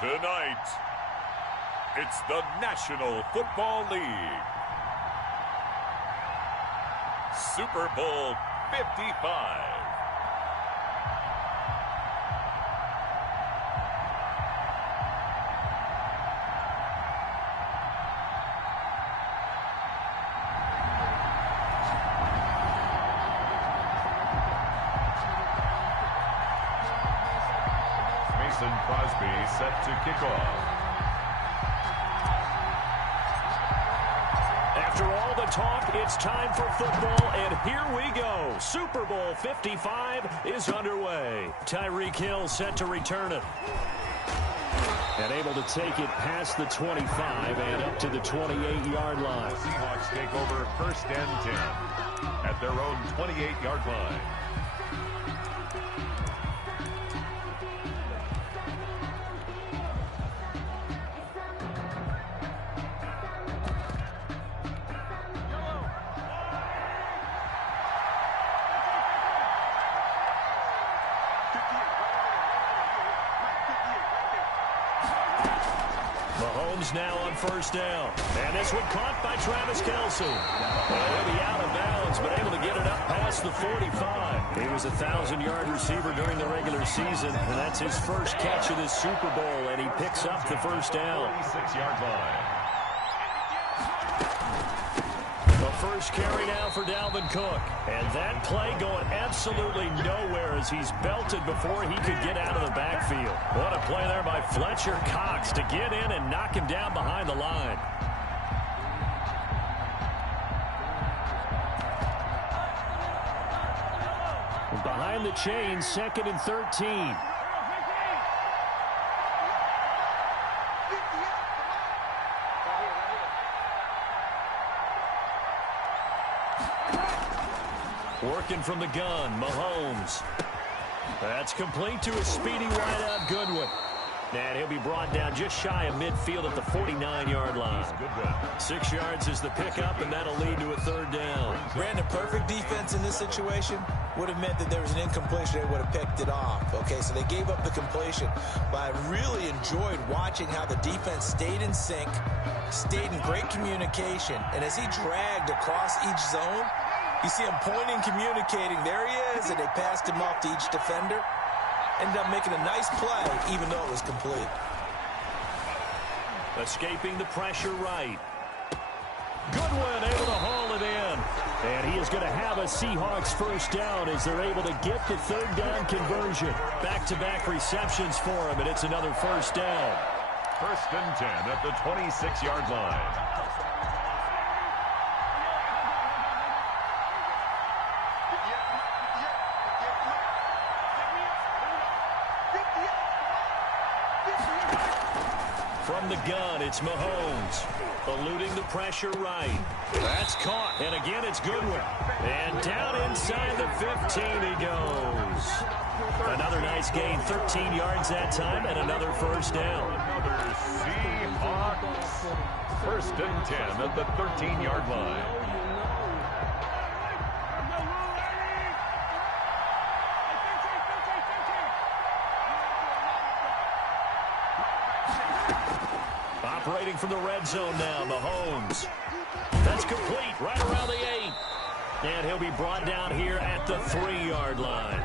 Tonight, it's the National Football League. Super Bowl 55. Mason Crosby set to kick off. After all the talk, it's time for football, and here we go. Super Bowl 55 is underway. Tyreek Hill set to return it. And able to take it past the 25 and up to the 28-yard line. The Seahawks take over 1st and 10 at their own 28-yard line. Mahomes now on 1st down. And this one caught by Travis Kelce. He'll be out of bounds, but able to get it up past the 45. He was a 1,000-yard receiver during the regular season, and that's his first catch of this Super Bowl, and he picks up the 1st down. 36-yard line. The first carry now for Dalvin Cook. And that play going absolutely nowhere as he's belted before he could get out of the backfield. What a play there by Fletcher Cox to get in and knock him down behind the line. Behind the chains, 2nd and 13. Working from the gun, Mahomes. That's complete to a speedy wideout, Goodwin. And he'll be brought down just shy of midfield at the 49-yard line. 6 yards is the pickup, and that'll lead to a 3rd down. Brandon, perfect defense in this situation would have meant that there was an incompletion. They would have picked it off. Okay, so they gave up the completion. But I really enjoyed watching how the defense stayed in sync, stayed in great communication. And as he dragged across each zone, you see him pointing, communicating. There he is, and they passed him off to each defender. Ended up making a nice play, even though it was complete. Escaping the pressure right. Goodwin able to haul it in. And he is going to have a Seahawks 1st down as they're able to get the 3rd down conversion. Back-to-back receptions for him, and it's another 1st down. 1st and 10 at the 26-yard line. From the gun, it's Mahomes. Eluding the pressure right. That's caught. And again, it's Goodwin. And down inside the 15 he goes. Another nice gain. 13 yards that time and another 1st down. Another Seahawks. 1st and 10 at the 13-yard line. Operating from the red zone now, Mahomes. That's complete right around the 8. And he'll be brought down here at the 3-yard line.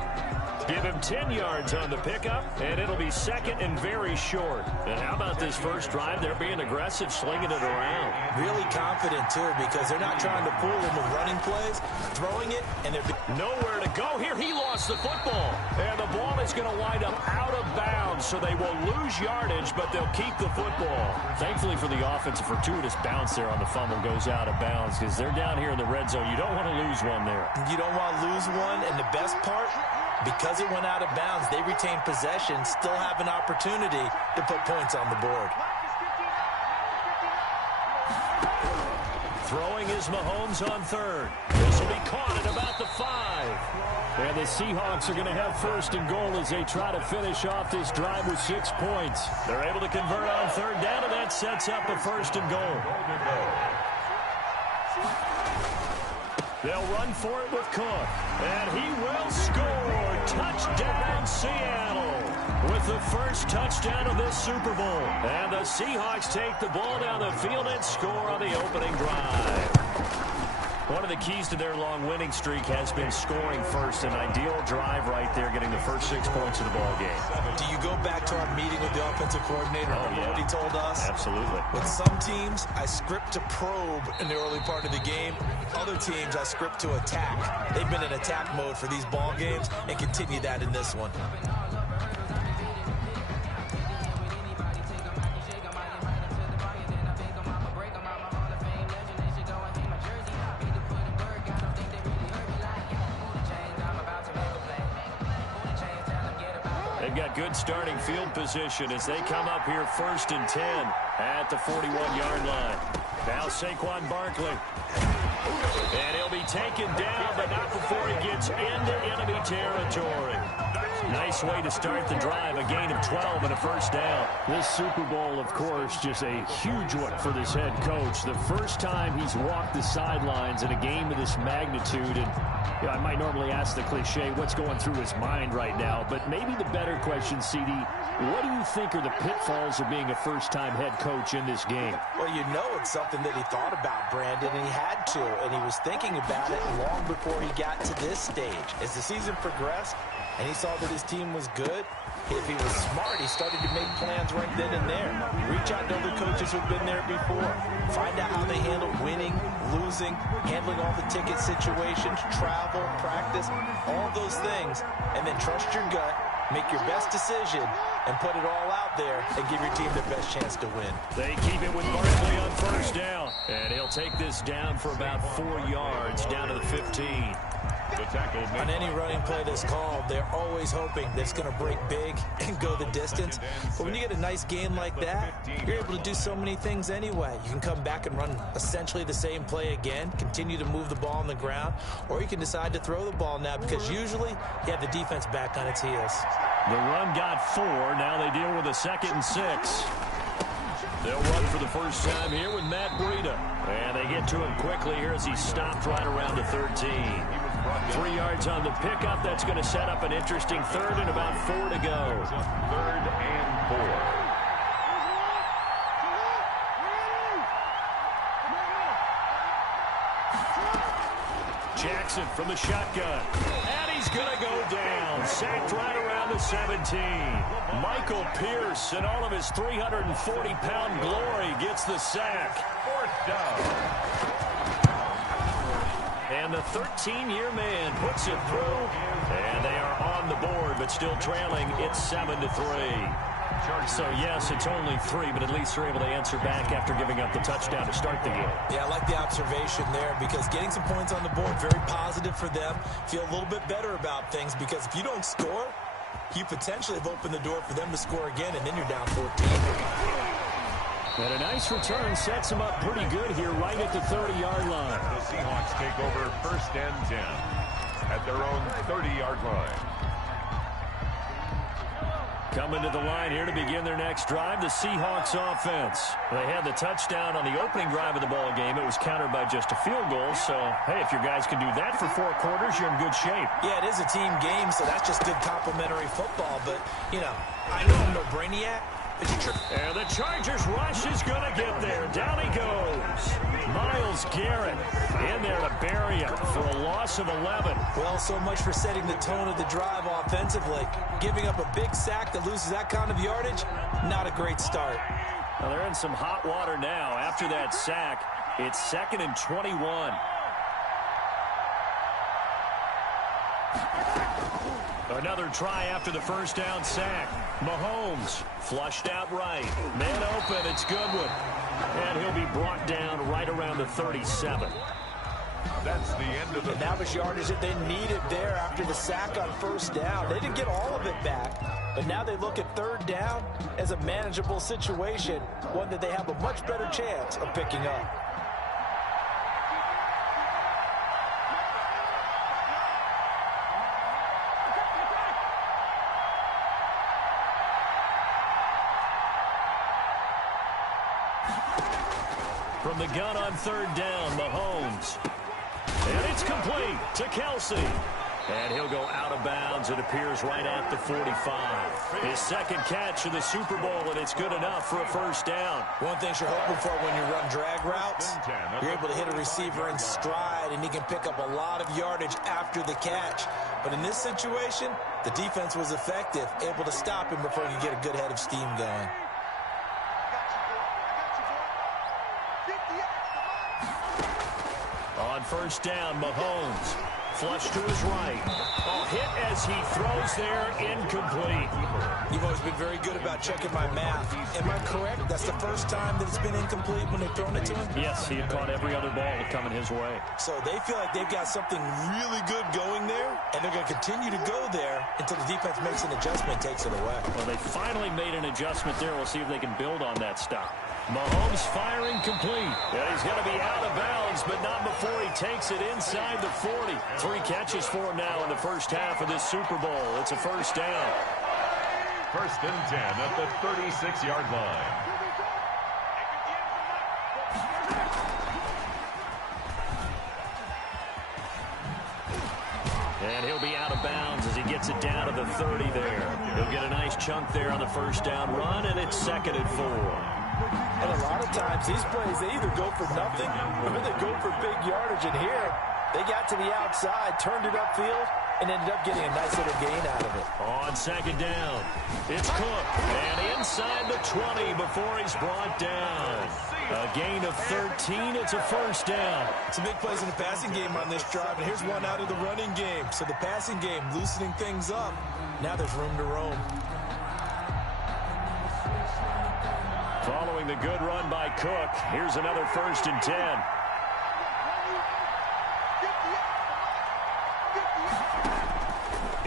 Give him 10 yards on the pickup, and it'll be 2nd and very short. And how about this first drive? They're being aggressive, slinging it around. Really confident, too, because they're not trying to fool him with running plays, throwing it, and they're... Nowhere to go here. He lost the football. And the ball is going to wind up out of bounds, so they will lose yardage, but they'll keep the football. Thankfully for the offense, a fortuitous bounce there on the fumble goes out of bounds because they're down here in the red zone. You don't want to lose one there. You don't want to lose one, and the best part, because it went out of bounds, they retain possession, still have an opportunity to put points on the board. Throwing is Mahomes on 3rd. This will be caught at about the 5. And the Seahawks are going to have 1st and goal as they try to finish off this drive with 6 points. They're able to convert on 3rd down, and that sets up a 1st and goal. They'll run for it with Cook. And he will score. Touchdown, Seattle. with the first touchdown of this Super Bowl. And the Seahawks take the ball down the field and score on the opening drive. One of the keys to their long winning streak has been scoring first. An ideal drive right there, getting the first 6 points of the ball game. Do you go back to our meeting with the offensive coordinator? Remember what he told us? Absolutely. With some teams, I script to probe in the early part of the game. Other teams, I script to attack. They've been in attack mode for these ball games and continue that in this one. They've got good starting field position as they come up here 1st and 10 at the 41-yard line. Now Saquon Barkley. And he'll be taken down, but not before he gets into enemy territory. Nice way to start the drive, a gain of 12 and a first down. This Super Bowl, of course, just a huge one for this head coach. The first time he's walked the sidelines in a game of this magnitude. And you know, I might normally ask the cliche, what's going through his mind right now? But maybe the better question, CD, what do you think are the pitfalls of being a first-time head coach in this game? Well, you know it's something that he thought about, Brandon, and he had to. And he was thinking about it long before he got to this stage. As the season progressed, and he saw that his team was good, if he was smart, he started to make plans right then and there. Reach out to other coaches who've been there before. Find out how they handle winning, losing, handling all the ticket situations, travel, practice, all those things. And then trust your gut, make your best decision, and put it all out there and give your team the best chance to win. They keep it with Barkley on first down. And he'll take this down for about 4 yards, down to the 15. On any running play that's called, they're always hoping that it's going to break big and go the distance. But when you get a nice game like that, you're able to do so many things anyway. You can come back and run essentially the same play again, continue to move the ball on the ground, or you can decide to throw the ball now because usually you have the defense back on its heels. The run got 4. Now they deal with a 2nd and 6. They'll run for the first time here with Matt Breida. And they get to him quickly here as he stopped right around the 13. 3 yards on the pickup. That's going to set up an interesting 3rd and about 4 to go. 3rd and 4. Jackson from the shotgun. And he's going to go down. Sacked right around the 17. Michael Pierce, in all of his 340-pound glory, gets the sack. 4th down. And the 13-year man puts it through. And they are on the board, but still trailing. It's 7-3. So, yes, it's only 3, but at least they're able to answer back after giving up the touchdown to start the game. Yeah, I like the observation there because getting some points on the board, very positive for them. Feel a little bit better about things because if you don't score, you potentially have opened the door for them to score again, and then you're down 14. And a nice return sets them up pretty good here right at the 30-yard line. The Seahawks take over 1st and 10 at their own 30-yard line. Coming to the line here to begin their next drive, the Seahawks offense. They had the touchdown on the opening drive of the ball game. It was countered by just a field goal. So, hey, if your guys can do that for 4 quarters, you're in good shape. Yeah, it is a team game, so that's just good complimentary football. But, you know, I know I'm no brainiac. And the Chargers rush is going to get there. Down he goes. Myles Garrett in there to bury him for a loss of 11. Well, so much for setting the tone of the drive offensively. Giving up a big sack that loses that kind of yardage, not a great start. Well, they're in some hot water now. After that sack, it's 2nd and 21. Another try after the first down sack. Mahomes flushed out right. Man open, it's Goodwin. And he'll be brought down right around the 37. That's the end of the... And that was yardage that they needed there after the sack on first down. They didn't get all of it back, but now they look at 3rd down as a manageable situation, one that they have a much better chance of picking up. From the gun on 3rd down, Mahomes. And it's complete to Kelsey. And he'll go out of bounds. It appears right at the 45. His second catch of the Super Bowl, and it's good enough for a first down. One thing you're hoping for when you run drag routes, you're able to hit a receiver in stride, and he can pick up a lot of yardage after the catch. But in this situation, the defense was effective, able to stop him before he could get a good head of steam going. On first down, Mahomes. Flush to his right. Oh, hit as he throws there, incomplete. You've always been very good about checking my math. Am I correct? That's the first time that it's been incomplete when they've thrown it to him? Yes, he had caught every other ball coming his way. So they feel like they've got something really good going there, and they're going to continue to go there until the defense makes an adjustment and takes it away. Well, they finally made an adjustment there. We'll see if they can build on that stop. Mahomes firing complete. And he's going to be out of bounds, but not before he takes it inside the 40. 3 catches for him now in the first half of this Super Bowl. It's a first down. First and 10 at the 36-yard line. And he'll be out of bounds as he gets it down to the 30 there. He'll get a nice chunk there on the first down run, and it's 2nd and 4. And a lot of times, these plays, they either go for nothing or they go for big yardage. And here, they got to the outside, turned it upfield, and ended up getting a nice little gain out of it. On 2nd down, it's Cook. And inside the 20 before he's brought down. A gain of 13. It's a first down. Some big plays in the passing game on this drive, and here's one out of the running game. So the passing game loosening things up. Now there's room to roam. Following the good run by Cook, here's another first and 10.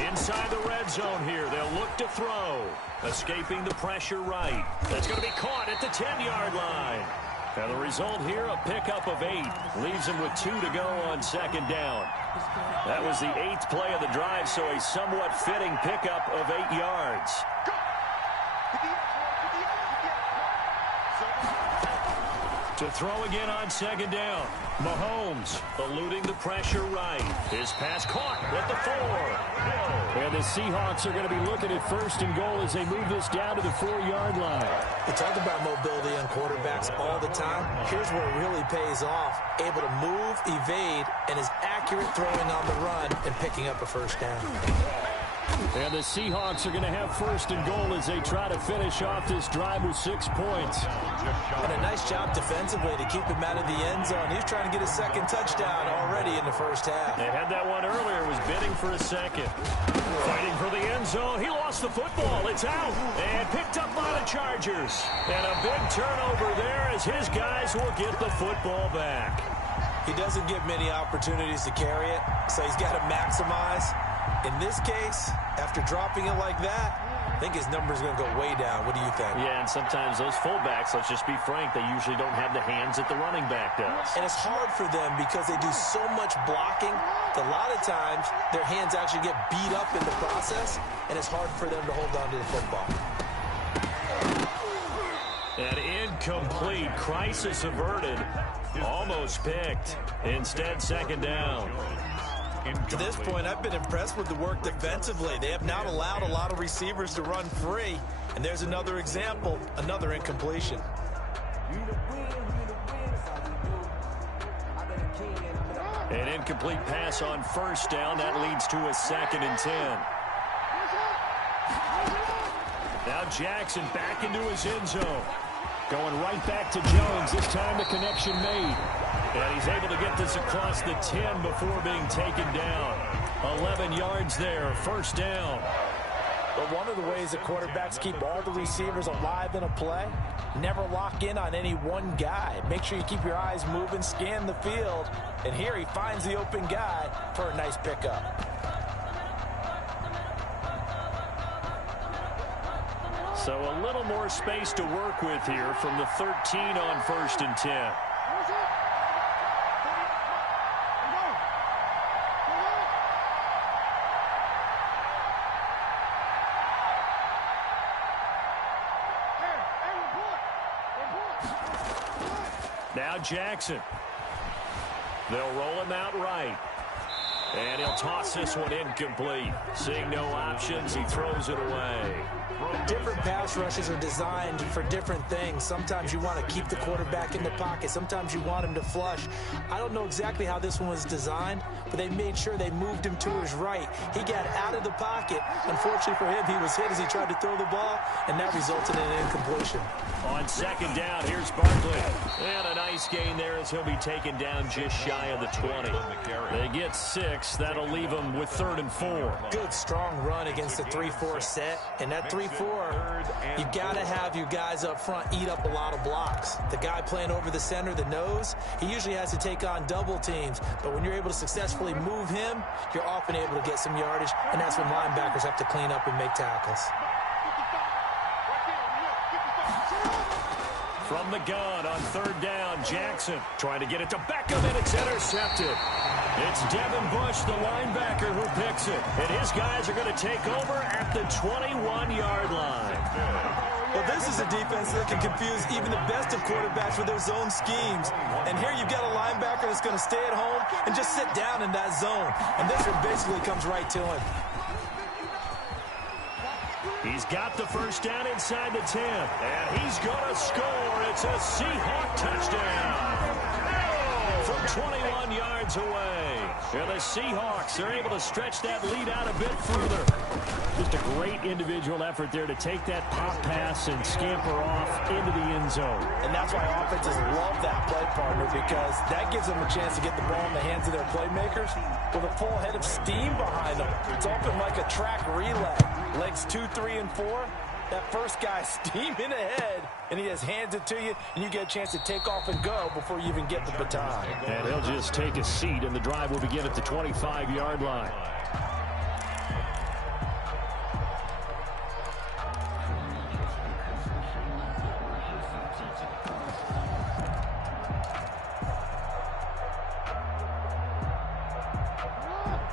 Inside the red zone here, they'll look to throw. Escaping the pressure right. That's going to be caught at the 10-yard line. And the result here, a pickup of 8. Leaves him with 2 to go on 2nd down. That was the 8th play of the drive, so a somewhat fitting pickup of 8 yards. To throw again on 2nd down. Mahomes eluding the pressure right. His pass caught at the 4. And the Seahawks are going to be looking at 1st and goal as they move this down to the 4-yard line. We talk about mobility on quarterbacks all the time. Here's where it really pays off. Able to move, evade, and is accurate throwing on the run and picking up a first down. And the Seahawks are going to have 1st and goal as they try to finish off this drive with 6 points. And a nice job defensively to keep him out of the end zone. He's trying to get his 2nd touchdown already in the first half. They had that one earlier, was bidding for a 2nd. Fighting for the end zone. He lost the football. It's out. And picked up by the Chargers. And a big turnover there as his guys will get the football back. He doesn't get many opportunities to carry it, so he's got to maximize. In this case, after dropping it like that, I think his number's going to go way down. What do you think? Yeah, and sometimes those fullbacks, let's just be frank, they usually don't have the hands that the running back does. And it's hard for them because they do so much blocking that a lot of times their hands actually get beat up in the process, and it's hard for them to hold on to the football. An incomplete, crisis averted, almost picked. Instead, 2nd down. To this point, I've been impressed with the work defensively. They have not allowed a lot of receivers to run free. And there's another example, another incompletion. An incomplete pass on 1st down. That leads to a 2nd and 10. Now Jackson back into his end zone. Going right back to Jones. This time the connection made. And he's able to get this across the 10 before being taken down. 11 yards there, 1st down. But one of the ways that quarterbacks keep all the receivers alive in a play, never lock in on any one guy. Make sure you keep your eyes moving, scan the field. And here he finds the open guy for a nice pickup. So a little more space to work with here from the 13 on 1st and 10. Now Jackson. They'll roll him out right. And he'll toss this one incomplete. Seeing no options, he throws it away. Different pass rushes are designed for different things. Sometimes you want to keep the quarterback in the pocket. Sometimes you want him to flush. I don't know exactly how this one was designed, but they made sure they moved him to his right. He got out of the pocket. Unfortunately for him, he was hit as he tried to throw the ball, and that resulted in an incompletion. On second down, here's Barkley. And a nice gain there as he'll be taken down just shy of the 20. They get 6. That'll leave them with 3rd and 4. Good, strong run against the 3-4 set. And that 3-4, you got to have your guys up front eat up a lot of blocks. The guy playing over the center, the nose, he usually has to take on double teams. But when you're able to successfully move him, you're often able to get some yardage. And that's when linebackers have to clean up and make tackles. From the gun on 3rd down, Jackson trying to get it to Beckham, and it's intercepted. It's Devin Bush, the linebacker, who picks it. And his guys are going to take over at the 21-yard line. Well, this is a defense that can confuse even the best of quarterbacks with their zone schemes. And here you've got a linebacker that's going to stay at home and just sit down in that zone. And this one basically comes right to him. He's got the first down inside the 10, and he's going to score. It's a Seahawk touchdown from 21 yards away. And the Seahawks are able to stretch that lead out a bit further. Just a great individual effort there to take that pop pass and scamper off into the end zone. And that's why offenses love that play partner, because that gives them a chance to get the ball in the hands of their playmakers with a full head of steam behind them. It's open like a track relay. Legs 2, 3, and 4. That first guy steaming ahead, and he just hands it to you, and you get a chance to take off and go before you even get the baton. And he'll just take a seat, and the drive will begin at the 25-yard line.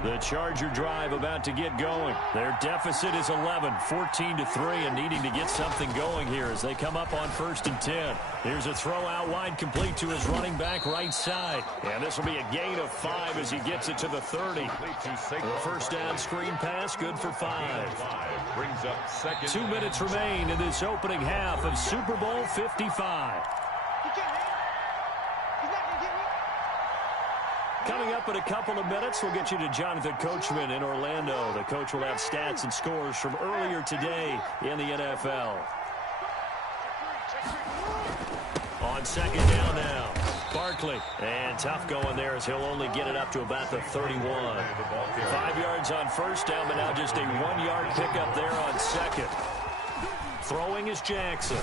The Charger drive about to get going. Their deficit is 11, 14-3, and needing to get something going here as they come up on 1st and 10. Here's a throw out wide, complete to his running back right side. And this will be a gain of 5 as he gets it to the 30. The first down screen pass, good for 5. Brings up 2nd. 2 minutes remain in this opening half of Super Bowl 55. Coming up in a couple of minutes, we'll get you to Jonathan Coachman in Orlando. The coach will have stats and scores from earlier today in the NFL. On second down now, Barkley. And tough going there as he'll only get it up to about the 31. 5 yards on first down, but now just a 1-yard pickup there on second. Throwing is Jackson.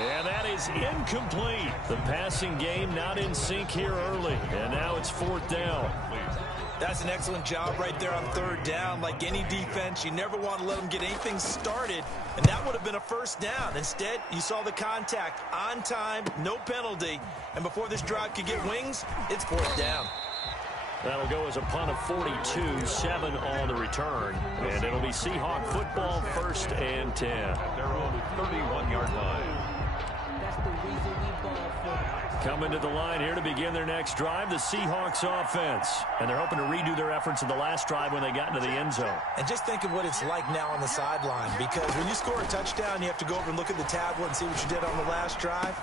And that is incomplete. The passing game not in sync here early. And now it's 4th down. That's an excellent job right there on 3rd down. Like any defense, you never want to let them get anything started. And that would have been a first down. Instead, you saw the contact on time, no penalty. And before this drive could get wings, it's 4th down. That'll go as a punt of 42, 7 on the return. And it'll be Seahawk football, 1st and 10. At their own 31-yard line. Coming to the line here to begin their next drive, the Seahawks offense. And they're hoping to redo their efforts in the last drive when they got into the end zone. And just think of what it's like now on the sideline, because when you score a touchdown, you have to go over and look at the tablet and see what you did on the last drive.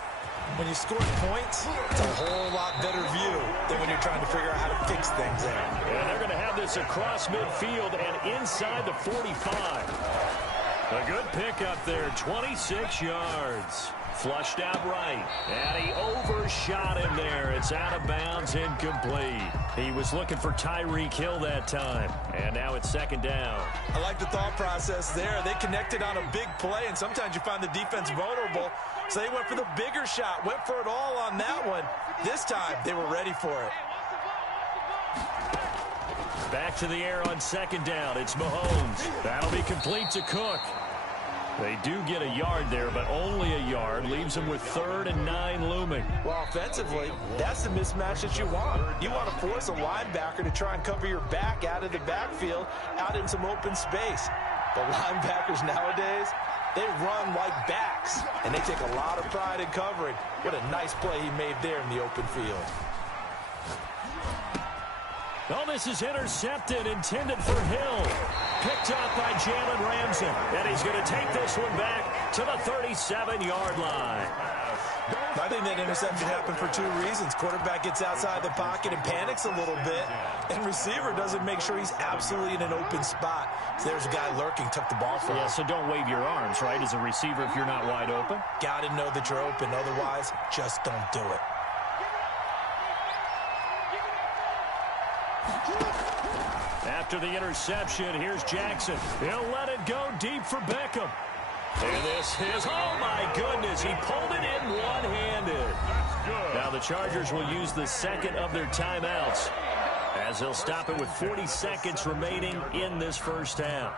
When you score points, it's a whole lot better view than when you're trying to figure out how to fix things there. And they're going to have this across midfield and inside the 45. A good pickup there, 26 yards. Flushed out right, and he overshot him there. It's out of bounds, incomplete. He was looking for Tyreek Hill that time, and now it's 2nd down. I like the thought process there. They connected on a big play, and sometimes you find the defense vulnerable, so they went for the bigger shot, went for it all on that one. This time, they were ready for it. Back to the air on 2nd down. It's Mahomes. That'll be complete to Cook. They do get a yard there, but only a yard. Leaves them with 3rd and 9 looming. Well, offensively, that's the mismatch that you want. You want to force a linebacker to try and cover your back out of the backfield, out in some open space. But linebackers nowadays, they run like backs, and they take a lot of pride in covering. What a nice play he made there in the open field. Oh, this is intercepted, intended for Hill. Picked up by Jalen Ramsey. And he's going to take this one back to the 37-yard line. I think that interception happened for two reasons. Quarterback gets outside the pocket and panics a little bit, and receiver doesn't make sure he's absolutely in an open spot. So there's a guy lurking, took the ball from him. Yeah, so don't wave your arms, right, as a receiver if you're not wide open. Got to know that you're open. Otherwise, just don't do it. After the interception, here's Jackson. He'll let it go deep for Beckham. And this is, oh my goodness, he pulled it in one-handed. That's good. Now the Chargers will use the second of their timeouts as they'll stop it with 40 seconds remaining in this first half.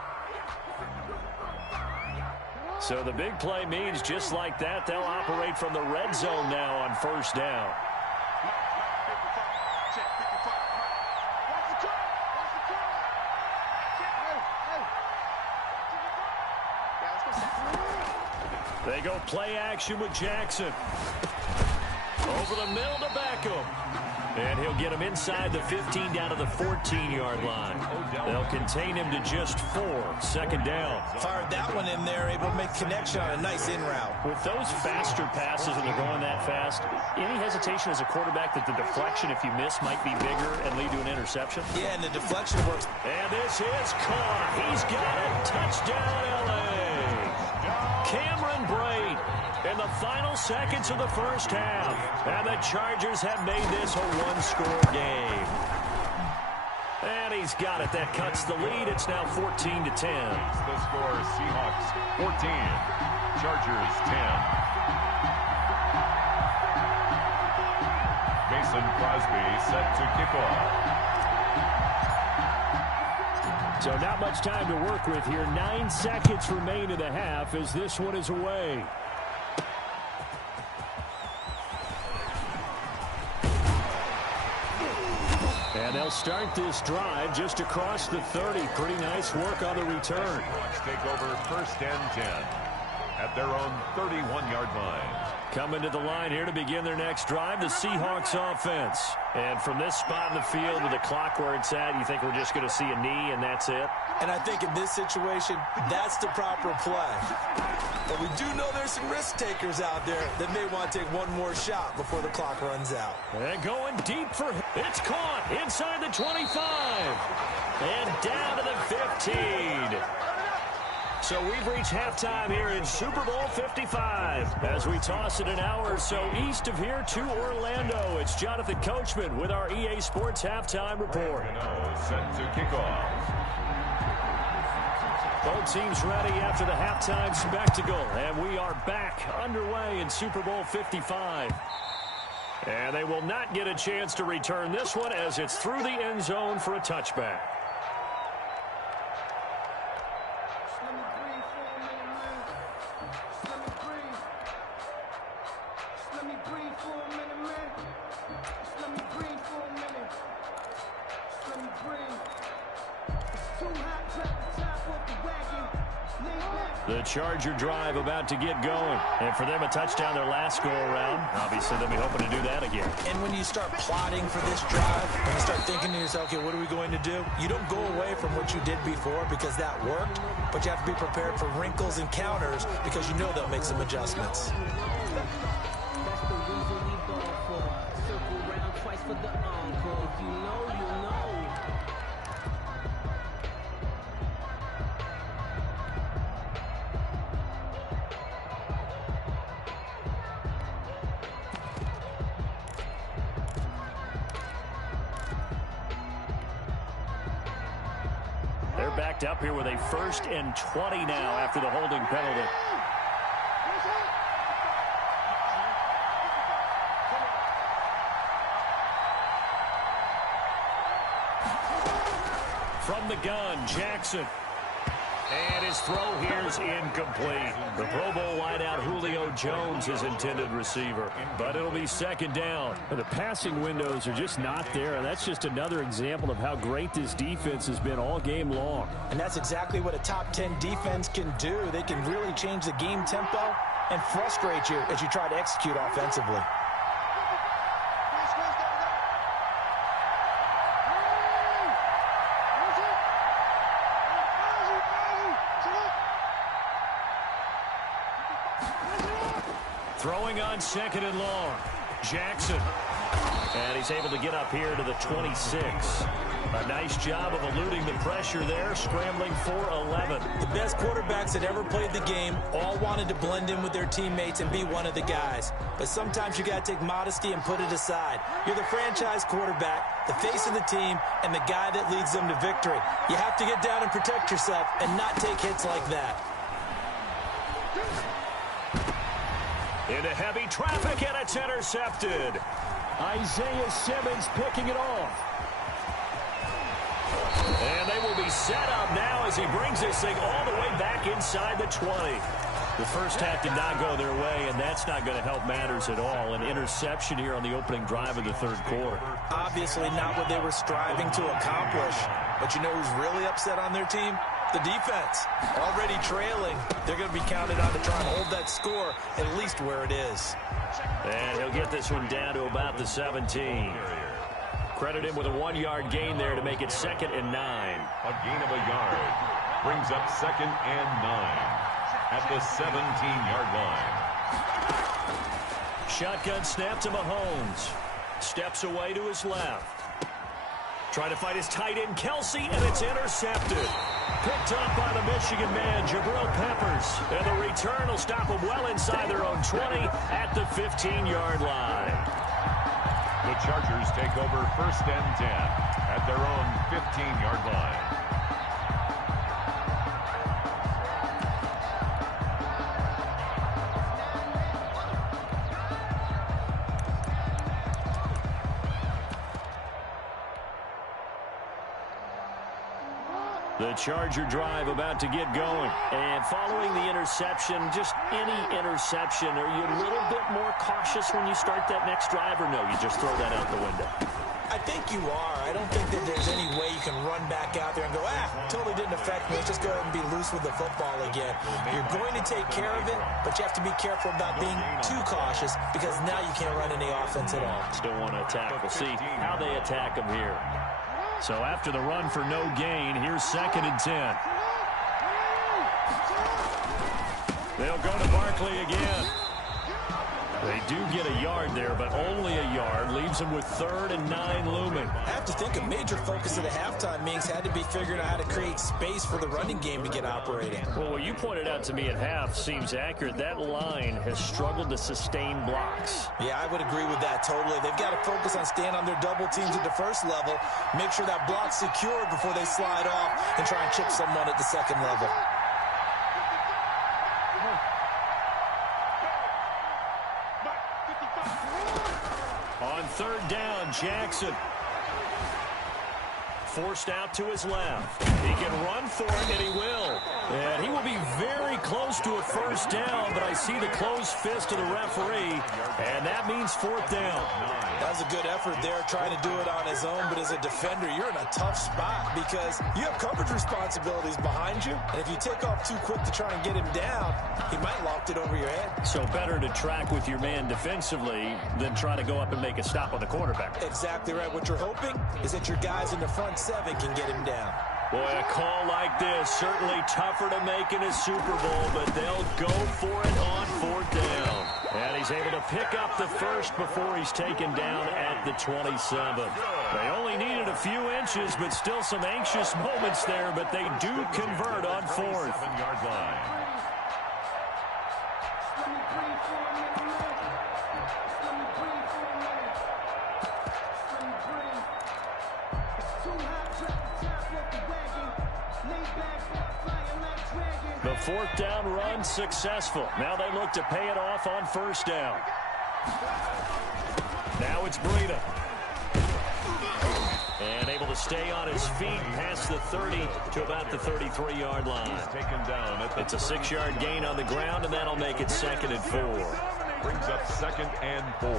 So the big play means just like that, they'll operate from the red zone now on first down. They go play action with Jackson. Over the middle to Beckham. And he'll get him inside the 15 down to the 14-yard line. They'll contain him to just 4. Second down. Fired that one in there, able to make connection on a nice in route. With those faster passes when they're going that fast, any hesitation as a quarterback that the deflection, if you miss, might be bigger and lead to an interception? Yeah, and the deflection works. And this is caught. He's got it. Touchdown, L.A. Cameron Brate in the final seconds of the first half. And the Chargers have made this a one-score game. And he's got it. That cuts the lead. It's now 14-10. The score, Seahawks 14, Chargers 10. Mason Crosby set to kick off. So not much time to work with here. 9 seconds remain in the half as this one is away. And they'll start this drive just across the 30. Pretty nice work on the return. Seahawks take over first and 10 at their own 31-yard line. Coming to the line here to begin their next drive, the Seahawks offense. And from this spot in the field with the clock where it's at, you think we're just going to see a knee and that's it? And I think in this situation, that's the proper play. But we do know there's some risk takers out there that may want to take one more shot before the clock runs out. And going deep for, it's caught inside the 25. And down to the 15. So we've reached halftime here in Super Bowl 55. As we toss it an hour or so east of here to Orlando, it's Jonathan Coachman with our EA Sports Halftime Report. Set to kick off. Both teams ready after the halftime spectacle, and we are back underway in Super Bowl 55. And they will not get a chance to return this one as it's through the end zone for a touchback. The Charger drive about to get going. And for them, a touchdown their last go-around. Obviously, they'll be hoping to do that again. And when you start plotting for this drive, when you start thinking to yourself, okay, what are we going to do? You don't go away from what you did before because that worked, but you have to be prepared for wrinkles and counters because you know they'll make some adjustments. They're backed up here with a 1st and 20 now after the holding penalty. From the gun, Jackson. And his throw here is incomplete. The Pro Bowl wideout Julio Jones is intended receiver. But it'll be second down. The passing windows are just not there, and that's just another example of how great this defense has been all game long. And that's exactly what a top 10 defense can do. They can really change the game tempo and frustrate you as you try to execute offensively. Throwing on 2nd and long. Jackson. And he's able to get up here to the 26. A nice job of eluding the pressure there, scrambling for 11. The best quarterbacks that ever played the game all wanted to blend in with their teammates and be one of the guys. But sometimes you got to take modesty and put it aside. You're the franchise quarterback, the face of the team, and the guy that leads them to victory. You have to get down and protect yourself and not take hits like that. Into heavy traffic, and it's intercepted. Isaiah Simmons picking it off. And they will be set up now as he brings this thing all the way back inside the 20. The first half did not go their way, and that's not going to help matters at all. An interception here on the opening drive of the third quarter. Obviously not what they were striving to accomplish. But you know who's really upset on their team? The defense. Already trailing. They're going to be counted on to try and hold that score at least where it is. And he'll get this one down to about the 17. Credit him with a 1-yard gain there to make it 2nd and 9. A gain of a yard brings up 2nd and 9 at the 17-yard line. Shotgun snap to Mahomes. Steps away to his left. Trying to fight his tight end, Kelsey, and it's intercepted. Picked up by the Michigan man, Jabril Peppers. And the return will stop them well inside their own 20 at the 15-yard line. The Chargers take over 1st and 10 at their own 15-yard line. The Charger drive about to get going. And following the interception, just any interception, are you a little bit more cautious when you start that next drive, or no, you just throw that out the window? I think you are. I don't think that there's any way you can run back out there and go, totally didn't affect me. Let's just go ahead and be loose with the football again. You're going to take care of it, but you have to be careful about being too cautious because now you can't run any offense at all. Still want to attack. We'll see how they attack them here. So after the run for no gain, here's 2nd and 10. They'll go to Barkley again. They do get a yard there, but only a yard. Leaves them with 3rd and 9 looming. I have to think a major focus of the halftime meetings had to be figuring out how to create space for the running game to get operating. Well, what you pointed out to me at half seems accurate. That line has struggled to sustain blocks. Yeah, I would agree with that totally. They've got to focus on staying on their double teams at the first level, make sure that block's secured before they slide off and try and chip someone at the second level. On 3rd down, Jackson. Forced out to his left. He can run for it, and he will. And he will be very close to a 1st down, but I see the closed fist of the referee, and that means 4th down. That was a good effort there, trying to do it on his own, but as a defender, you're in a tough spot because you have coverage responsibilities behind you, and if you take off too quick to try and get him down, he might loft it over your head. So better to track with your man defensively than try to go up and make a stop on the quarterback. Exactly right. What you're hoping is that your guys in the front 7 can get him down. Boy, a call like this, certainly tougher to make in a Super Bowl, but they'll go for it on 4th down. And he's able to pick up the 1st before he's taken down at the 27. They only needed a few inches, but still some anxious moments there, but they do convert on 4th. 7-yard line. The 4th down run successful. Now they look to pay it off on 1st down. Now it's Breida. And able to stay on his feet past the 30 to about the 33-yard line. He's taken down at the It's a 6-yard gain on the ground, and that'll make it 2nd and 4. brings up 2nd and 4.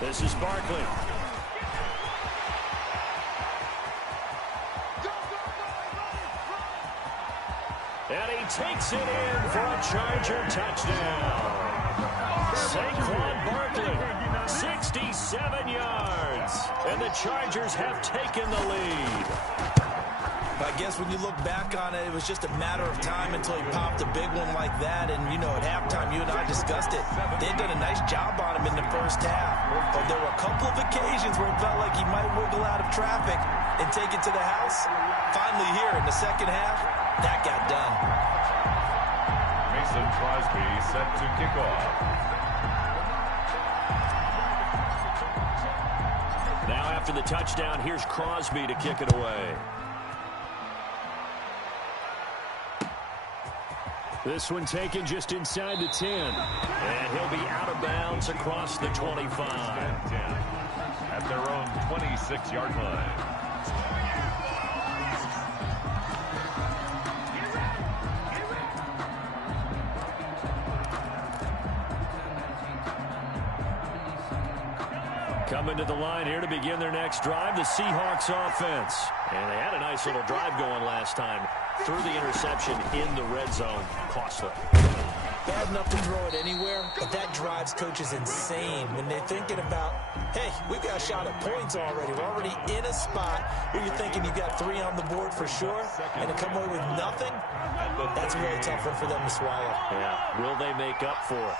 This is Barkley. And he takes it in for a Charger touchdown. 7 yards. And the Chargers have taken the lead. I guess when you look back on it, it was just a matter of time until he popped a big one like that. And, you know, at halftime, you and I discussed it. They had done a nice job on him in the first half. But there were a couple of occasions where it felt like he might wiggle out of traffic and take it to the house. Finally here in the second half, that got done. Mason Crosby set to kick off. Now after the touchdown, here's Crosby to kick it away. This one taken just inside the 10. And he'll be out of bounds across the 25. 10 at their own 26-yard line. Coming to the line here to begin their next drive, the Seahawks offense. And they had a nice little drive going last time. Threw the interception in the red zone. Costly. Bad enough to throw it anywhere, but that drives coaches insane when they're thinking about, hey, we've got a shot at points already. We're already in a spot where you're thinking you've got 3 on the board for sure, and to come away with nothing, that's a really tough one for them to swallow. Yeah, will they make up for it?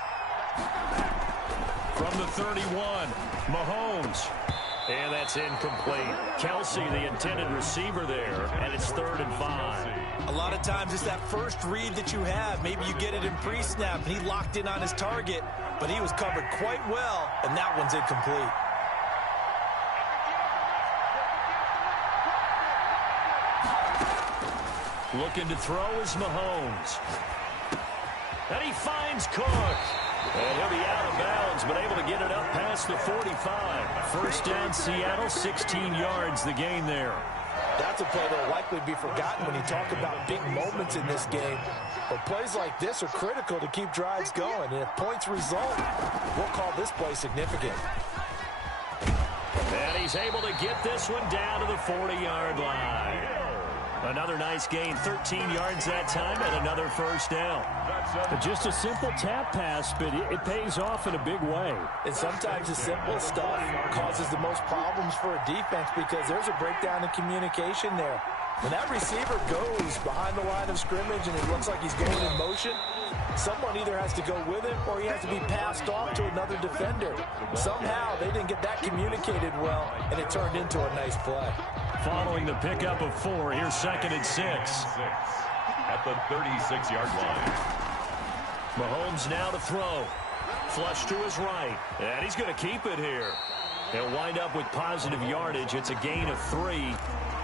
From the 31, Mahomes. And that's incomplete. Kelsey, the intended receiver there, and it's 3rd and 5. A lot of times it's that first read that you have. Maybe you get it in pre-snap, and he locked in on his target, but he was covered quite well, and that one's incomplete. Looking to throw is Mahomes. And he finds Cook. And he'll be out of bounds, but able to get it up past the 45. First down, Seattle, 16 yards the gain there. That's a play that will likely be forgotten when you talk about big moments in this game. But plays like this are critical to keep drives going. And if points result, we'll call this play significant. And he's able to get this one down to the 40-yard line. Another nice gain, 13 yards that time, and another first down. Just a simple tap pass, but it pays off in a big way. And sometimes the simple stuff causes the most problems for a defense because there's a breakdown in communication there. When that receiver goes behind the line of scrimmage and it looks like he's going in motion, someone either has to go with him or he has to be passed off to another defender. Somehow they didn't get that communicated well, and it turned into a nice play. Following the pickup of 4, here's 2nd and 6. At the 36-yard line. Mahomes now to throw. Flush to his right. And he's going to keep it here. He'll wind up with positive yardage. It's a gain of 3.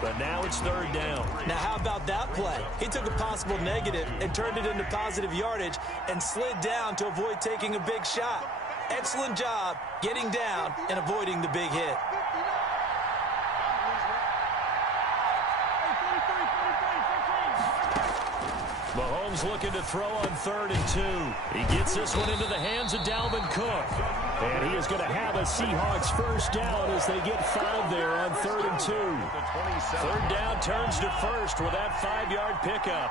But now it's 3rd down. Now how about that play? He took a possible negative and turned it into positive yardage and slid down to avoid taking a big shot. Excellent job getting down and avoiding the big hit. Mahomes looking to throw on 3rd and 2. He gets this one into the hands of Dalvin Cook. And he is going to have a Seahawks first down as they get 5 there on 3rd and 2. 3rd down turns to 1st with that 5-yard pickup.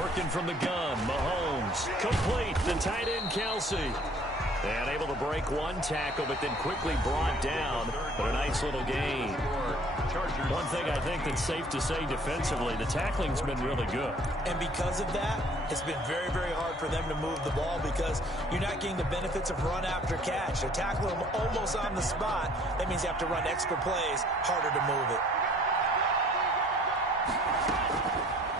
Working from the gun, Mahomes. Complete, the tight end Kelsey. And able to break one tackle, but then quickly brought down. But a nice little gain. One thing I think that's safe to say defensively, the tackling's been really good. And because of that, it's been very, very hard for them to move the ball because you're not getting the benefits of run after catch. They're tackling them almost on the spot. That means you have to run extra plays, harder to move it.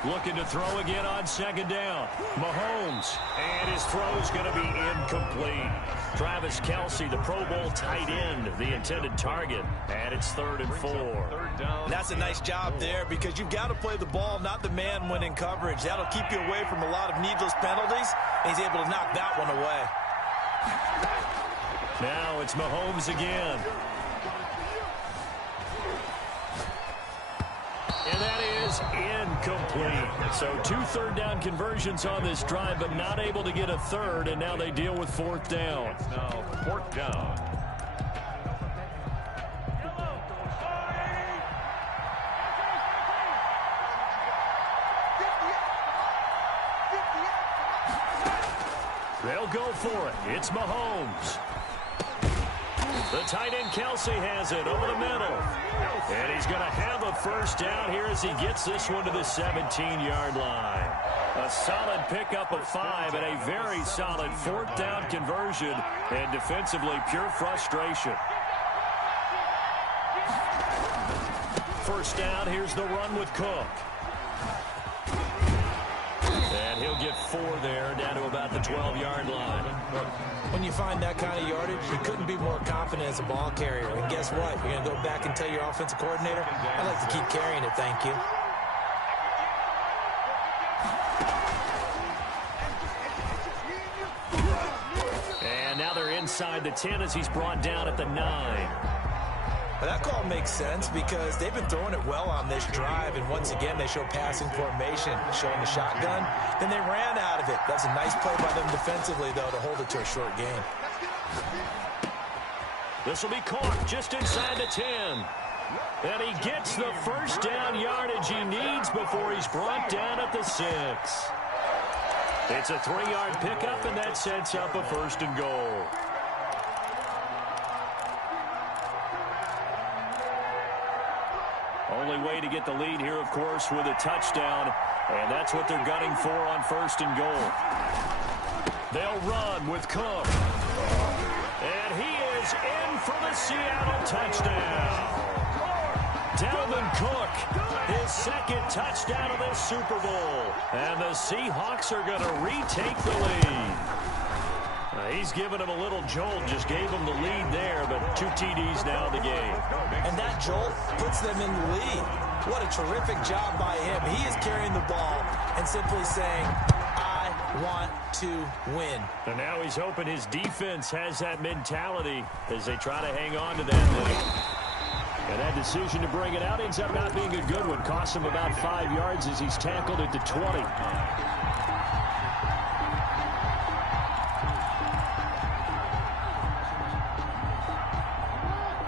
Looking to throw again on 2nd down. Mahomes. And his throw is going to be incomplete. Travis Kelsey, the Pro Bowl tight end, the intended target. And it's 3rd and 4. And that's a nice job there because you've got to play the ball, not the man when in coverage. That'll keep you away from a lot of needless penalties. And he's able to knock that one away. Now it's Mahomes again. And that is incomplete. So 2 3rd down conversions on this drive, but not able to get a 3rd, and now they deal with 4th down. It's now 4th down. They'll go for it. It's Mahomes. The tight end Kelsey has it over the middle. And he's going to have a first down here as he gets this one to the 17-yard line. A solid pickup of 5 and a very solid fourth down conversion. And defensively, pure frustration. First down, here's the run with Cook. And he'll get 4 there, down to about the 12-yard line. When you find that kind of yardage, you couldn't be more confident as a ball carrier. And guess what? You're going to go back and tell your offensive coordinator, I'd like to keep carrying it, thank you. And now they're inside the 10 as he's brought down at the 9. Well, that call makes sense because they've been throwing it well on this drive, and once again they show passing formation, showing the shotgun. Then they ran out of it. That's a nice play by them defensively, though, to hold it to a short gain. This will be caught just inside the 10. And he gets the first down yardage he needs before he's brought down at the 6. It's a 3-yard pickup, and that sets up a first and goal. Only way to get the lead here, of course, with a touchdown. And that's what they're gunning for on first and goal. They'll run with Cook. And he is in for the Seattle touchdown. Dalvin Cook, his second touchdown of this Super Bowl. And the Seahawks are going to retake the lead. He's given him a little jolt, just gave him the lead there, but 2 TDs now in the game. And that jolt puts them in the lead. What a terrific job by him. He is carrying the ball and simply saying, I want to win. And now he's hoping his defense has that mentality as they try to hang on to that lead. And that decision to bring it out ends up not being a good one. Costs him about 5 yards as he's tackled at the 20.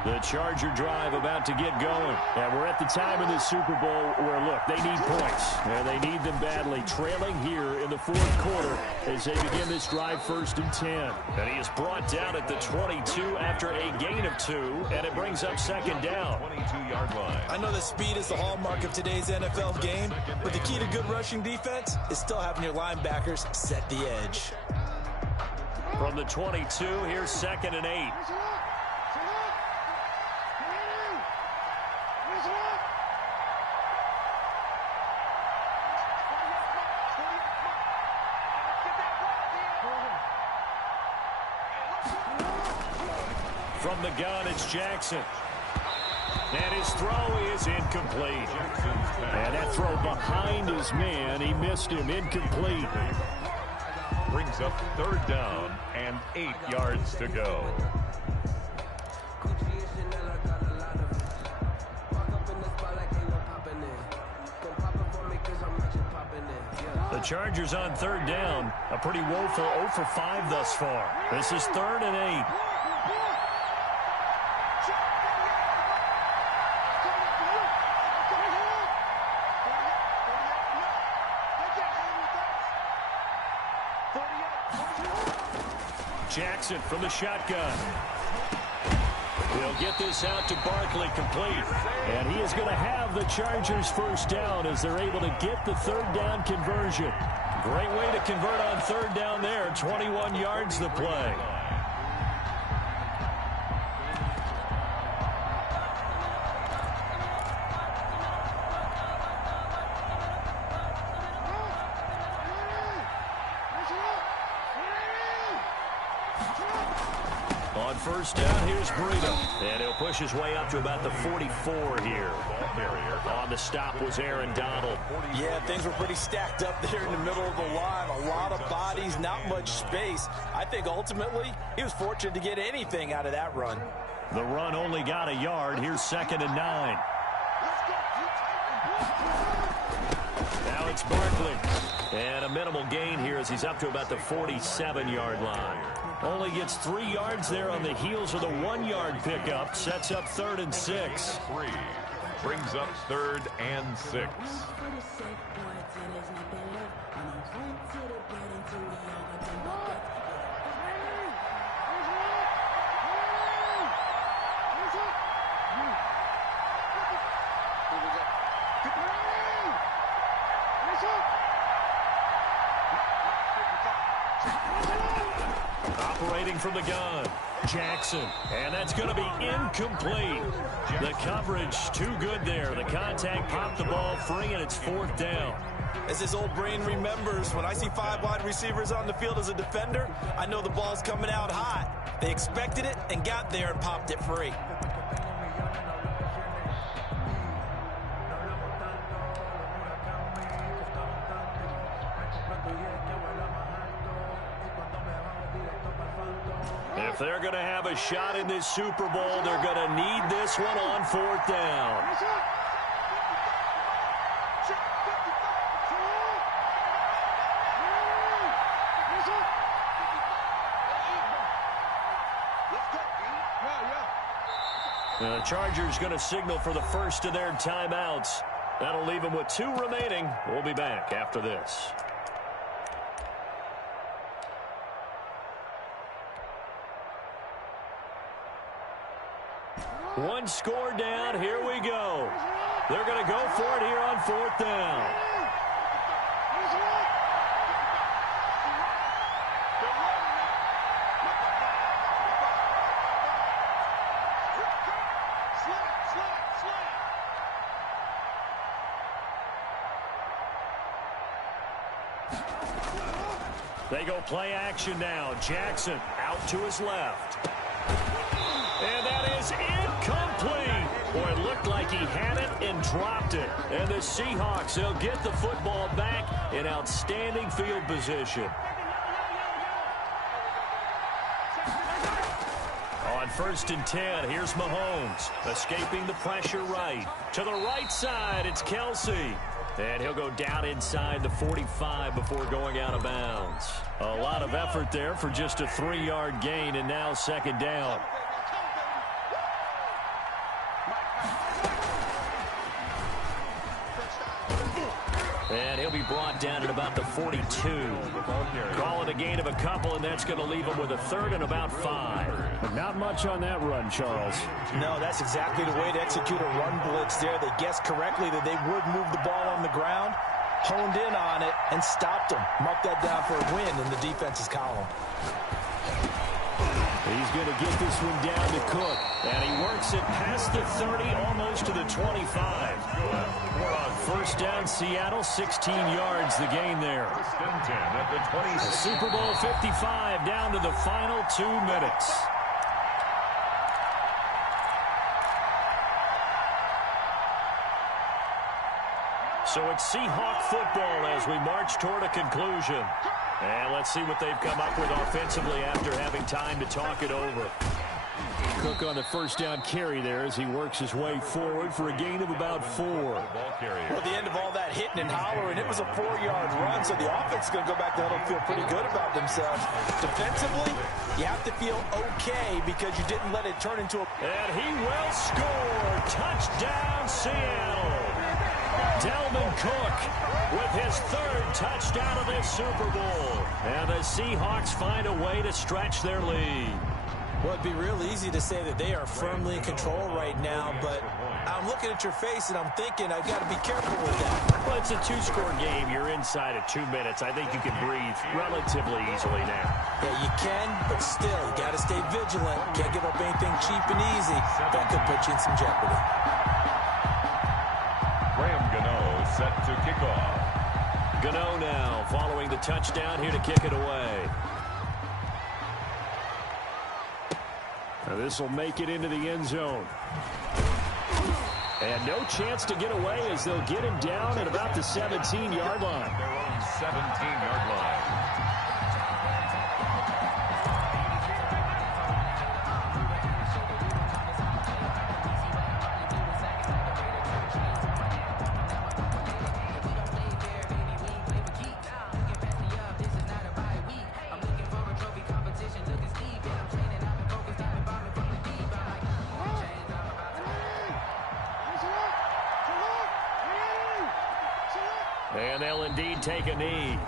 The Charger drive about to get going. And we're at the time of the Super Bowl where, look, they need points. And they need them badly. Trailing here in the fourth quarter as they begin this drive first and 10. And he is brought down at the 22 after a gain of 2. And it brings up second down. 22-yard line. I know that speed is the hallmark of today's NFL game, but the key to good rushing defense is still having your linebackers set the edge. From the 22, here's second and 8. From the gun, it's Jackson. And his throw is incomplete. And that throw behind his man, he missed him, incomplete. Brings up third down and 8 yards to go. The Chargers on third down, a pretty woeful 0 for 5 thus far. This is third and 8. Jackson from the shotgun. He'll get this out to Barkley, complete. And he is going to have the Chargers first down as they're able to get the third down conversion. Great way to convert on third down there. 21 yards the play. On first down, here's Breida. And he'll push his way up to about the 44 here. On the stop was Aaron Donald. Yeah, things were pretty stacked up there in the middle of the line. A lot of bodies, not much space. I think ultimately he was fortunate to get anything out of that run. The run only got a yard. Here's second and 9. Now it's Barkley. And a minimal gain here as he's up to about the 47-yard line. Only gets 3 yards there on the heels of the 1-yard pickup. Sets up third and 6. 3 brings up third and 6. Operating from the gun, Jackson. And that's going to be incomplete. The coverage too good there. The contact popped the ball free, and it's 4th down. As his old brain remembers, when I see 5 wide receivers on the field as a defender, I know the ball's coming out hot. They expected it and got there and popped it free. If they're going to have a shot in this Super Bowl, they're going to need this one on 4th down. The Chargers going to signal for the first of their timeouts. That'll leave them with 2 remaining. We'll be back after this. One score down. Here we go. They're going to go for it here on 4th down. They go play action now. Jackson out to his left. And that is incomplete. Boy, it looked like he had it and dropped it. And the Seahawks, they'll get the football back in outstanding field position. On 1st and 10, here's Mahomes. Escaping the pressure right. To the right side, it's Kelsey. And he'll go down inside the 45 before going out of bounds. A lot of effort there for just a 3-yard gain, and now 2nd down. And he'll be brought down at about the 42. Call it a gain of a couple, and that's going to leave him with a 3rd and about 5. Not much on that run, Charles. No, that's exactly the way to execute a run blitz there. They guessed correctly that they would move the ball on the ground, honed in on it, and stopped them. Mark that down for a win in the defense's column. He's going to get this one down to Cook. And he works it past the 30, almost to the 25. We're on 1st down, Seattle, 16 yards the gain there. At the 20. Super Bowl 55 down to the final 2 minutes. So it's Seahawk football as we march toward a conclusion. And let's see what they've come up with offensively after having time to talk it over. Cook on the 1st down carry there as he works his way forward for a gain of about 4. Well, at the end of all that hitting and hollering, it was a 4-yard run, so the offense is going to go back to huddle and feel pretty good about themselves. Defensively, you have to feel okay because you didn't let it turn into a... And he will score. Touchdown, Seattle. Dalvin Cook with his 3rd touchdown of this Super Bowl. And the Seahawks find a way to stretch their lead. Well, it'd be real easy to say that they are firmly in control right now, but I'm looking at your face and I'm thinking I've got to be careful with that. Well, it's a 2-score game. You're inside of 2 minutes. I think you can breathe relatively easily now. Yeah, you can, but still, you got to stay vigilant. Can't give up anything cheap and easy. That could put you in some jeopardy. Graham Gano set to kick off. Gano now following the touchdown here to kick it away. Now this will make it into the end zone. And no chance to get away as they'll get him down at about the 17-yard line. Their own 17-yard line. And they'll indeed take a knee.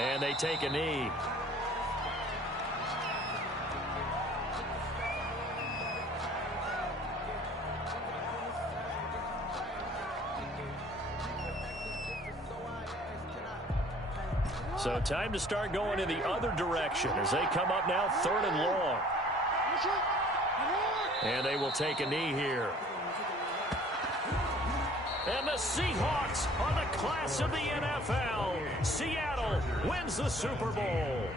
And they take a knee. So time to start going in the other direction as they come up now 3rd and long. And they will take a knee here. And the Seahawks are the class of the NFL. Seattle wins the Super Bowl.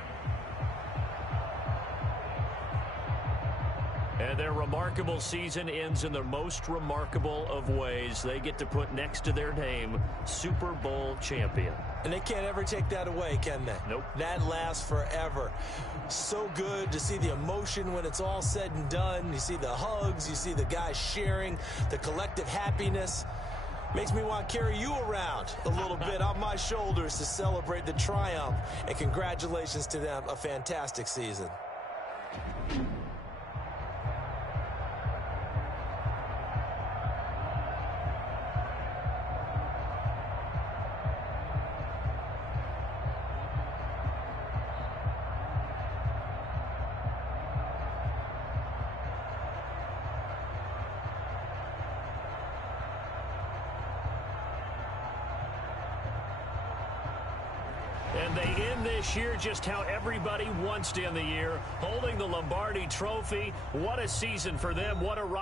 And their remarkable season ends in the most remarkable of ways. They get to put next to their name, Super Bowl champion. And they can't ever take that away, can they? Nope. That lasts forever. So good to see the emotion when it's all said and done. You see the hugs. You see the guys sharing, the collective happiness. Makes me want to carry you around a little bit on my shoulders to celebrate the triumph. And congratulations to them. A fantastic season. And they end this year just how everybody wants to end the year, holding the Lombardi Trophy. What a season for them. What a ride.